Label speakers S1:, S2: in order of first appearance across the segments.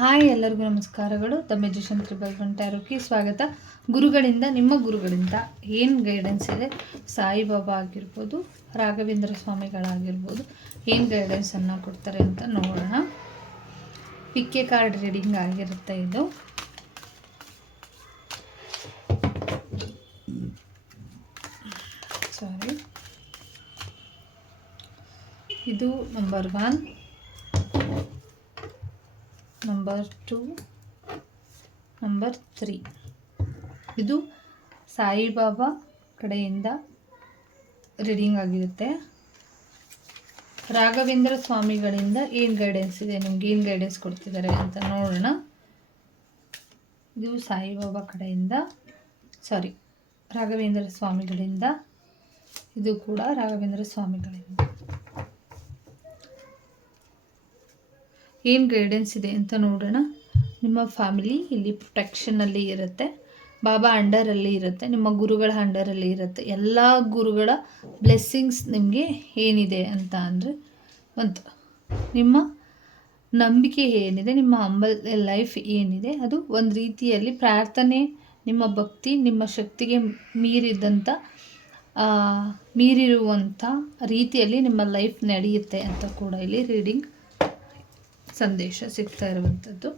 S1: Hi ಎಲ್ಲರಿಗೂ ನಮಸ್ಕಾರಗಳು. ತಮ್ಮ ಎಜುಷನ್ ತ್ರಿಬಲ್ ಒನ್ ಸ್ವಾಗತ. ಗುರುಗಳಿಂದ, ನಿಮ್ಮ ಗುರುಗಳಿಂದ ಏನು ಗೈಡೆನ್ಸ್ ಇದೆ? ಸಾಯಿಬಾಬಾ ಆಗಿರ್ಬೋದು, ರಾಘವೇಂದ್ರ ಸ್ವಾಮಿಗಳಾಗಿರ್ಬೋದು, ಏನು ಗೈಡೆನ್ಸನ್ನು ಕೊಡ್ತಾರೆ ಅಂತ ನೋಡೋಣ. ಪಿಕ್ಕೆ ಕಾರ್ಡ್ ರೀಡಿಂಗ್ ಆಗಿರುತ್ತೆ ಇದು. ಸಾರಿ ಇದು number one number two number three ಇದು ಸಾಯಿಬಾಬಾ ಕಡೆಯಿಂದ ರೀಡಿಂಗ್ ಆಗಿರುತ್ತೆ. ರಾಘವೇಂದ್ರ ಸ್ವಾಮಿಗಳಿಂದ ಏನು ಗೈಡೆನ್ಸ್ ಇದೆ, ನಿಮ್ಗೆ ಏನು ಗೈಡೆನ್ಸ್ ಕೊಡ್ತಿದ್ದಾರೆ ಅಂತ ನೋಡೋಣ. ಇದು ಸಾಯಿಬಾಬಾ ಕಡೆಯಿಂದ ಸಾರಿ ರಾಘವೇಂದ್ರ ಸ್ವಾಮಿಗಳಿಂದ, ಇದು ಕೂಡ ರಾಘವೇಂದ್ರ ಸ್ವಾಮಿಗಳಿಂದ. ಏನು ಗೈಡೆನ್ಸ್ ಇದೆ ಅಂತ ನೋಡೋಣ. ನಿಮ್ಮ ಫ್ಯಾಮಿಲಿ ಇಲ್ಲಿ ಪ್ರೊಟೆಕ್ಷನಲ್ಲಿ ಇರುತ್ತೆ. ಬಾಬಾ ಅಂಡರಲ್ಲಿ ಇರುತ್ತೆ. ನಿಮ್ಮ ಗುರುಗಳ ಅಂಡರಲ್ಲಿ ಇರುತ್ತೆ. ಎಲ್ಲ ಗುರುಗಳ ಬ್ಲೆಸ್ಸಿಂಗ್ಸ್ ನಿಮಗೆ ಏನಿದೆ ಅಂತ ಅಂದರೆ ಒಂದು ನಿಮ್ಮ ನಂಬಿಕೆ ಏನಿದೆ, ನಿಮ್ಮ ಅಂಬಲ್ ಲೈಫ್ ಏನಿದೆ, ಅದು ಒಂದು ರೀತಿಯಲ್ಲಿ ಪ್ರಾರ್ಥನೆ, ನಿಮ್ಮ ಭಕ್ತಿ, ನಿಮ್ಮ ಶಕ್ತಿಗೆ ಮೀರಿದಂಥ ಮೀರಿರುವಂಥ ರೀತಿಯಲ್ಲಿ ನಿಮ್ಮ ಲೈಫ್ ನಡೆಯುತ್ತೆ ಅಂತ ಕೂಡ ಇಲ್ಲಿ ರೀಡಿಂಗ್ ಸಂದೇಶ ಸಿಗ್ತಾ ಇರುವಂಥದ್ದು.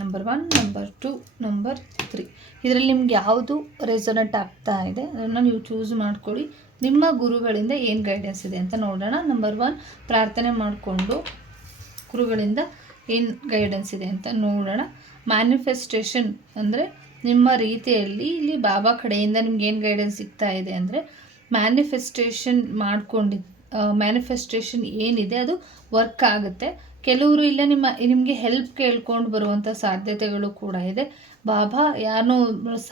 S1: Number one number two number three ಇದರಲ್ಲಿ ನಿಮ್ಗೆ ಯಾವುದು ರೆಸೋನೆಟ್ ಆಗ್ತಾ ಇದೆ, ಅದನ್ನು ನೀವು ಚೂಸ್ ಮಾಡ್ಕೊಳ್ಳಿ. ನಿಮ್ಮ ಗುರುಗಳಿಂದ ಏನು ಗೈಡೆನ್ಸ್ ಇದೆ ಅಂತ ನೋಡೋಣ. ನಂಬರ್ ಒನ್ ಪ್ರಾರ್ಥನೆ ಮಾಡಿಕೊಂಡು ಗುರುಗಳಿಂದ ಏನು ಗೈಡೆನ್ಸ್ ಇದೆ ಅಂತ ನೋಡೋಣ. ಮ್ಯಾನಿಫೆಸ್ಟೇಷನ್ ಅಂದರೆ ನಿಮ್ಮ ರೀತಿಯಲ್ಲಿ ಇಲ್ಲಿ ಬಾಬಾ ಕಡೆಯಿಂದ ನಿಮ್ಗೆ ಏನು ಗೈಡೆನ್ಸ್ ಸಿಗ್ತಾ ಇದೆ ಅಂದರೆ ಮ್ಯಾನಿಫೆಸ್ಟೇಷನ್ ಮಾಡ್ಕೊಂಡಿದ್ದು ಮ್ಯಾನಿಫೆಸ್ಟೇಷನ್ ಏನಿದೆ ಅದು ವರ್ಕ್ ಆಗುತ್ತೆ. ಕೆಲವರು ಇಲ್ಲ, ನಿಮ್ಮ, ನಿಮಗೆ ಹೆಲ್ಪ್ ಕೇಳ್ಕೊಂಡು ಬರುವಂಥ ಸಾಧ್ಯತೆಗಳು ಕೂಡ ಇದೆ. ಬಾಬಾ ಯಾರನ್ನೋ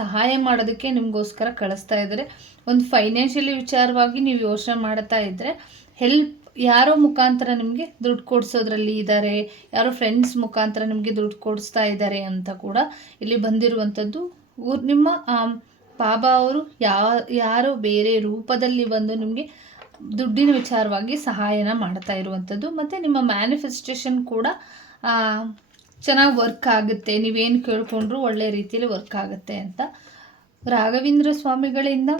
S1: ಸಹಾಯ ಮಾಡೋದಕ್ಕೆ ನಿಮಗೋಸ್ಕರ ಕಳಿಸ್ತಾ ಇದ್ದಾರೆ. ಒಂದು ಫೈನಾನ್ಷಿಯಲಿ ವಿಚಾರವಾಗಿ ನೀವು ಯೋಚನೆ ಮಾಡ್ತಾ ಇದ್ದರೆ ಹೆಲ್ಪ್ ಯಾರೋ ಮುಖಾಂತರ ನಿಮಗೆ ದುಡ್ಡು ಕೊಡಿಸೋದ್ರಲ್ಲಿ ಇದ್ದಾರೆ, ಯಾರೋ ಫ್ರೆಂಡ್ಸ್ ಮುಖಾಂತರ ನಿಮಗೆ ದುಡ್ಡು ಕೊಡಿಸ್ತಾ ಇದ್ದಾರೆ ಅಂತ ಕೂಡ ಇಲ್ಲಿ ಬಂದಿರುವಂಥದ್ದು. ನಿಮ್ಮ ಬಾಬಾ ಅವರು ಯಾವ, ಯಾರೋ ಬೇರೆ ರೂಪದಲ್ಲಿ ಬಂದು ನಿಮಗೆ ದುಡ್ಡಿನ ವಿಚಾರವಾಗಿ ಸಹಾಯನ ಮಾಡ್ತಾ ಇರುವಂಥದ್ದು. ಮತ್ತು ನಿಮ್ಮ ಮ್ಯಾನಿಫೆಸ್ಟೇಷನ್ ಕೂಡ ಚೆನ್ನಾಗಿ ವರ್ಕ್ ಆಗುತ್ತೆ. ನೀವೇನು ಕೇಳ್ಕೊಂಡ್ರು ಒಳ್ಳೆ ರೀತಿಯಲ್ಲಿ ವರ್ಕ್ ಆಗುತ್ತೆ ಅಂತ. ರಾಘವೇಂದ್ರ ಸ್ವಾಮಿಗಳಿಂದ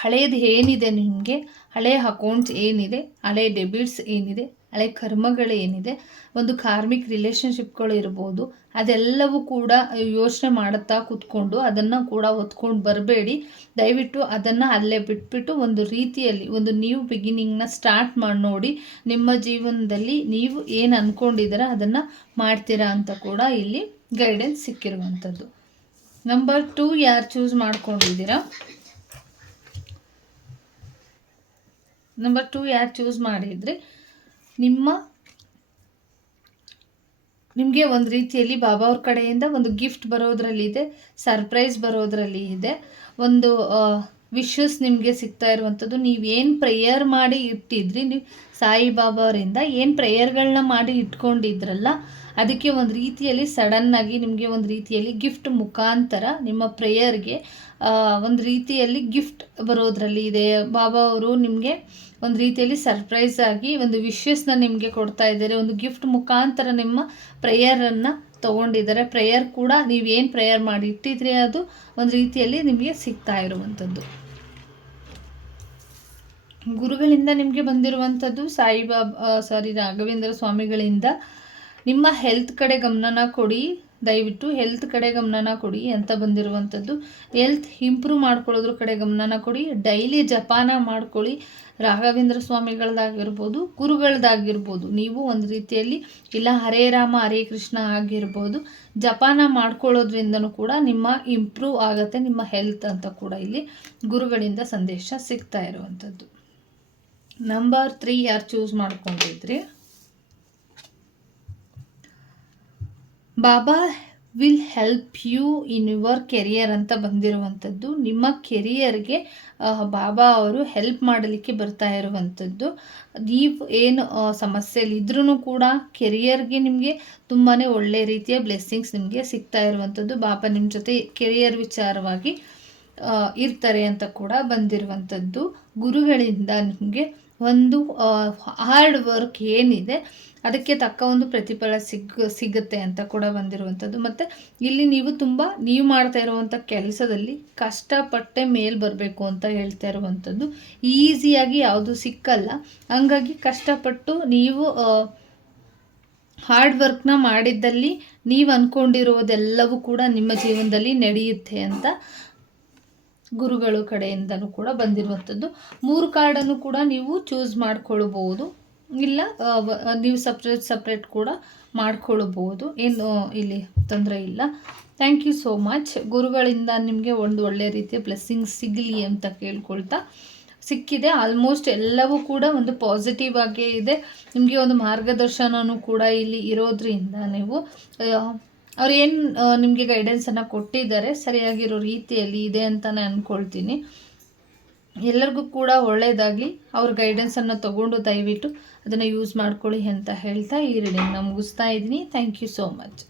S1: ಹಳೇದು ಏನಿದೆ ನಿಮಗೆ? ಹಳೆ ಅಕೌಂಟ್ಸ್ ಏನಿದೆ? ಹಳೆ ಡೆಬಿಟ್ಸ್ ಏನಿದೆ? ಹಳೆ ಕರ್ಮಗಳು ಏನಿದೆ, ಒಂದು ಕಾರ್ಮಿಕ್ ರಿಲೇಷನ್ಶಿಪ್ಗಳು ಇರ್ಬೋದು, ಅದೆಲ್ಲವೂ ಕೂಡ ಯೋಚನೆ ಮಾಡುತ್ತಾ ಕೂತ್ಕೊಂಡು ಅದನ್ನು ಕೂಡ ಹೊತ್ಕೊಂಡು ಬರಬೇಡಿ. ದಯವಿಟ್ಟು ಅದನ್ನು ಅಲ್ಲೇ ಬಿಟ್ಬಿಟ್ಟು ಒಂದು ರೀತಿಯಲ್ಲಿ, ಒಂದು ನ್ಯೂ ಬಿಗಿನಿಂಗ್ನ ಸ್ಟಾರ್ಟ್ ಮಾಡಿ ನೋಡಿ. ನಿಮ್ಮ ಜೀವನದಲ್ಲಿ ನೀವು ಏನು ಅಂದ್ಕೊಂಡಿದ್ದೀರ ಅದನ್ನು ಮಾಡ್ತೀರಾ ಅಂತ ಕೂಡ ಇಲ್ಲಿ ಗೈಡೆನ್ಸ್ ಸಿಕ್ಕಿರುವಂಥದ್ದು. ನಂಬರ್ ಟೂ ಯಾರು ಚೂಸ್ ಮಾಡ್ಕೊಂಡಿದ್ದೀರಾ? ನಂಬರ್ ಟೂ ಯಾರು ಚೂಸ್ ಮಾಡಿದರೆ ನಿಮ್ಮ ನಿಮಗೆ ಒಂದು ರೀತಿಯಲ್ಲಿ ಬಾಬಾ ಅವ್ರ ಕಡೆಯಿಂದ ಒಂದು ಗಿಫ್ಟ್ ಬರೋದ್ರಲ್ಲಿ ಇದೆ ಸರ್ಪ್ರೈಸ್ ಬರೋದ್ರಲ್ಲಿ ಇದೆ. ಒಂದು ವಿಶಸ್ ನಿಮಗೆ ಸಿಗ್ತಾ ಇರುವಂಥದ್ದು ನೀವೇನು ಪ್ರೇಯರ್ ಮಾಡಿ ಇಟ್ಟಿದ್ರಿ, ನೀವು ಸಾಯಿಬಾಬಾ ಅವರಿಂದ ಏನು ಪ್ರೇಯರ್ಗಳನ್ನ ಮಾಡಿ ಇಟ್ಕೊಂಡಿದ್ರಲ್ಲ ಅದಕ್ಕೆ ಒಂದು ರೀತಿಯಲ್ಲಿ ಸಡನ್ನಾಗಿ ನಿಮಗೆ ಒಂದು ರೀತಿಯಲ್ಲಿ ಗಿಫ್ಟ್ ಮುಖಾಂತರ ನಿಮ್ಮ ಪ್ರೇಯರ್ಗೆ ಒಂದು ರೀತಿಯಲ್ಲಿ ಗಿಫ್ಟ್ ಬರೋದ್ರಲ್ಲಿ ಇದೆ. ಬಾಬಾ ಅವರು ನಿಮಗೆ ಒಂದು ರೀತಿಯಲ್ಲಿ ಸರ್ಪ್ರೈಸ್ ಆಗಿ ಒಂದು ವಿಶಸ್ನ ನಿಮಗೆ ಕೊಡ್ತಾ ಇದ್ದಾರೆ. ಒಂದು ಗಿಫ್ಟ್ ಮುಖಾಂತರ ನಿಮ್ಮ ಪ್ರೇಯರನ್ನು ತೊಗೊಂಡಿದ್ದಾರೆ. ಪ್ರೇಯರ್ ಕೂಡ ನೀವೇನು ಪ್ರೇಯರ್ ಮಾಡಿ ಇಟ್ಟಿದ್ರಿ ಅದು ಒಂದು ರೀತಿಯಲ್ಲಿ ನಿಮಗೆ ಸಿಗ್ತಾ ಇರುವಂಥದ್ದು. ಗುರುಗಳಿಂದ ನಿಮಗೆ ಬಂದಿರುವಂಥದ್ದು ಸಾಯಿಬಾಬಾ ಸಾರಿ ರಾಘವೇಂದ್ರ ಸ್ವಾಮಿಗಳಿಂದ. ನಿಮ್ಮ ಹೆಲ್ತ್ ಕಡೆ ಗಮನನ ಕೊಡಿ, ದಯವಿಟ್ಟು ಹೆಲ್ತ್ ಕಡೆ ಗಮನನ ಕೊಡಿ ಅಂತ ಬಂದಿರುವಂಥದ್ದು. ಹೆಲ್ತ್ ಇಂಪ್ರೂವ್ ಮಾಡ್ಕೊಳ್ಳೋದ್ರ ಕಡೆ ಗಮನನ ಕೊಡಿ ಡೈಲಿ ಜಪಾನ ಮಾಡ್ಕೊಳ್ಳಿ. ರಾಘವೇಂದ್ರ ಸ್ವಾಮಿಗಳದ್ದಾಗಿರ್ಬೋದು ಗುರುಗಳದ್ದಾಗಿರ್ಬೋದು ನೀವು ಒಂದು ರೀತಿಯಲ್ಲಿ ಇಲ್ಲ ಹರೇ ರಾಮ, ಹರೇ ಕೃಷ್ಣ ಆಗಿರ್ಬೋದು, ಜಪಾನ ಮಾಡ್ಕೊಳ್ಳೋದ್ರಿಂದನೂ ಕೂಡ ನಿಮ್ಮ ಇಂಪ್ರೂವ್ ಆಗುತ್ತೆ, ನಿಮ್ಮ ಹೆಲ್ತ್ ಅಂತ ಕೂಡ ಇಲ್ಲಿ ಗುರುಗಳಿಂದ ಸಂದೇಶ ಸಿಗ್ತಾ ಇರುವಂಥದ್ದು. ನಂಬರ್ ತ್ರೀ ಯಾರು choose ಮಾಡ್ಕೊಂಡಿದ್ರಿ? Baba will help you in your career ಅಂತ ಬಂದಿರುವಂಥದ್ದು. ನಿಮ್ಮ ಕೆರಿಯರ್ಗೆ ಬಾಬಾ ಅವರು ಹೆಲ್ಪ್ ಮಾಡಲಿಕ್ಕೆ ಬರ್ತಾ ಇರುವಂಥದ್ದು. ನೀವು ಏನು ಸಮಸ್ಯೆಯಲ್ಲಿ ಇದ್ರೂ ಕೂಡ ಕೆರಿಯರ್ಗೆ ನಿಮಗೆ ತುಂಬಾ ಒಳ್ಳೆ ರೀತಿಯ ಬ್ಲೆಸ್ಸಿಂಗ್ಸ್ ನಿಮಗೆ ಸಿಗ್ತಾ ಇರುವಂಥದ್ದು. ಬಾಬಾ ನಿಮ್ಮ ಜೊತೆ ಕೆರಿಯರ್ ವಿಚಾರವಾಗಿ ಇರ್ತಾರೆ ಅಂತ ಕೂಡ ಬಂದಿರುವಂಥದ್ದು. ಗುರುಗಳಿಂದ ನಿಮಗೆ ಒಂದು ಹಾರ್ಡ್ ವರ್ಕ್ ಏನಿದೆ, ಅದಕ್ಕೆ ತಕ್ಕ ಒಂದು ಪ್ರತಿಫಲ ಸಿಗ್, ಸಿಗುತ್ತೆ ಅಂತ ಕೂಡ ಬಂದಿರುವಂಥದ್ದು. ಮತ್ತು ಇಲ್ಲಿ ನೀವು ತುಂಬ, ನೀವು ಮಾಡ್ತಾ ಇರುವಂಥ ಕೆಲಸದಲ್ಲಿ ಕಷ್ಟಪಟ್ಟೆ ಮೇಲ್ ಬರಬೇಕು ಅಂತ ಹೇಳ್ತಾ ಇರುವಂಥದ್ದು. ಈಸಿಯಾಗಿ ಯಾವುದು ಸಿಕ್ಕಲ್ಲ. ಹಂಗಾಗಿ ಕಷ್ಟಪಟ್ಟು ನೀವು ಹಾರ್ಡ್ ವರ್ಕ್ನ ಮಾಡಿದ್ದಲ್ಲಿ ನೀವು ಅಂದ್ಕೊಂಡಿರೋದೆಲ್ಲವೂ ಕೂಡ ನಿಮ್ಮ ಜೀವನದಲ್ಲಿ ನಡೆಯುತ್ತೆ ಅಂತ ಗುರುಗಳು ಕಡೆಯಿಂದನೂ ಕೂಡ ಬಂದಿರುವಂಥದ್ದು. ಮೂರು ಕಾರ್ಡನ್ನು ಕೂಡ ನೀವು ಚೂಸ್ ಮಾಡ್ಕೊಳ್ಬೋದು ಇಲ್ಲ ನೀವು ಸಪ್ರೇಟ್ ಸಪ್ರೇಟ್ ಕೂಡ ಮಾಡ್ಕೊಳ್ಬೋದು ಏನು, ಇಲ್ಲಿ ತೊಂದರೆ ಇಲ್ಲ. ಥ್ಯಾಂಕ್ ಯು ಸೋ ಮಚ್ ಗುರುಗಳಿಂದ ನಿಮಗೆ ಒಂದು ಒಳ್ಳೆಯ ರೀತಿಯ ಬ್ಲೆಸ್ಸಿಂಗ್ ಸಿಗಲಿ ಅಂತ ಕೇಳ್ಕೊಳ್ತಾ ಸಿಕ್ಕಿದೆ. ಆಲ್ಮೋಸ್ಟ್ ಎಲ್ಲವೂ ಕೂಡ ಒಂದು ಪಾಸಿಟಿವ್ ಆಗೇ ಇದೆ. ನಿಮಗೆ ಒಂದು ಮಾರ್ಗದರ್ಶನವೂ ಕೂಡ ಇಲ್ಲಿ ಇರೋದ್ರಿಂದ ನೀವು ಅವ್ರು ಏನು ನಿಮಗೆ ಗೈಡೆನ್ಸನ್ನು ಕೊಟ್ಟಿದ್ದಾರೆ, ಸರಿಯಾಗಿರೋ ರೀತಿಯಲ್ಲಿ ಇದೆ ಅಂತಲೇ ಅಂದ್ಕೊಳ್ತೀನಿ ಎಲ್ಲರಿಗೂ ಕೂಡ ಒಳ್ಳೆಯದಾಗಲಿ ಅವ್ರ ಗೈಡೆನ್ಸನ್ನು ತಗೊಂಡು ದಯವಿಟ್ಟು ಅದನ್ನು ಯೂಸ್ ಮಾಡ್ಕೊಳ್ಳಿ ಅಂತ ಹೇಳ್ತಾ ಈ ರೀಡಿಂಗ್ನ ಮುಗಿಸ್ತಾ ಇದ್ದೀನಿ. Thank you so much